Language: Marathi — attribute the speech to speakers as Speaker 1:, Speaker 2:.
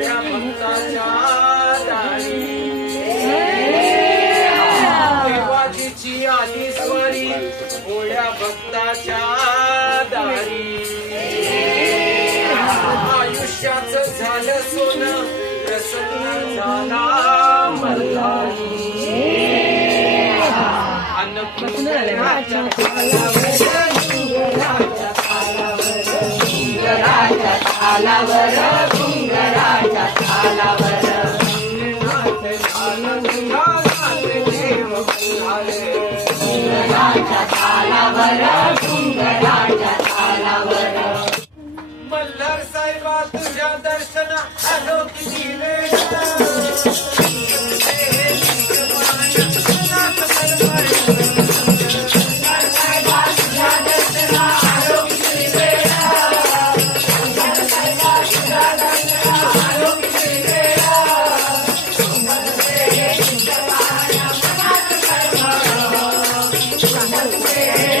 Speaker 1: मावळ्या भक्ताच्या दारी. देवाजीची आली स्वरी भोळ्या भक्ताच्या दारी. आयुष्याच झालं सोनं प्रसन्न झाला अन्नपूर्णाच्या I love it. मल्हार साहेबा तुझ्या दर्शना आलो किती वेळ Yeah.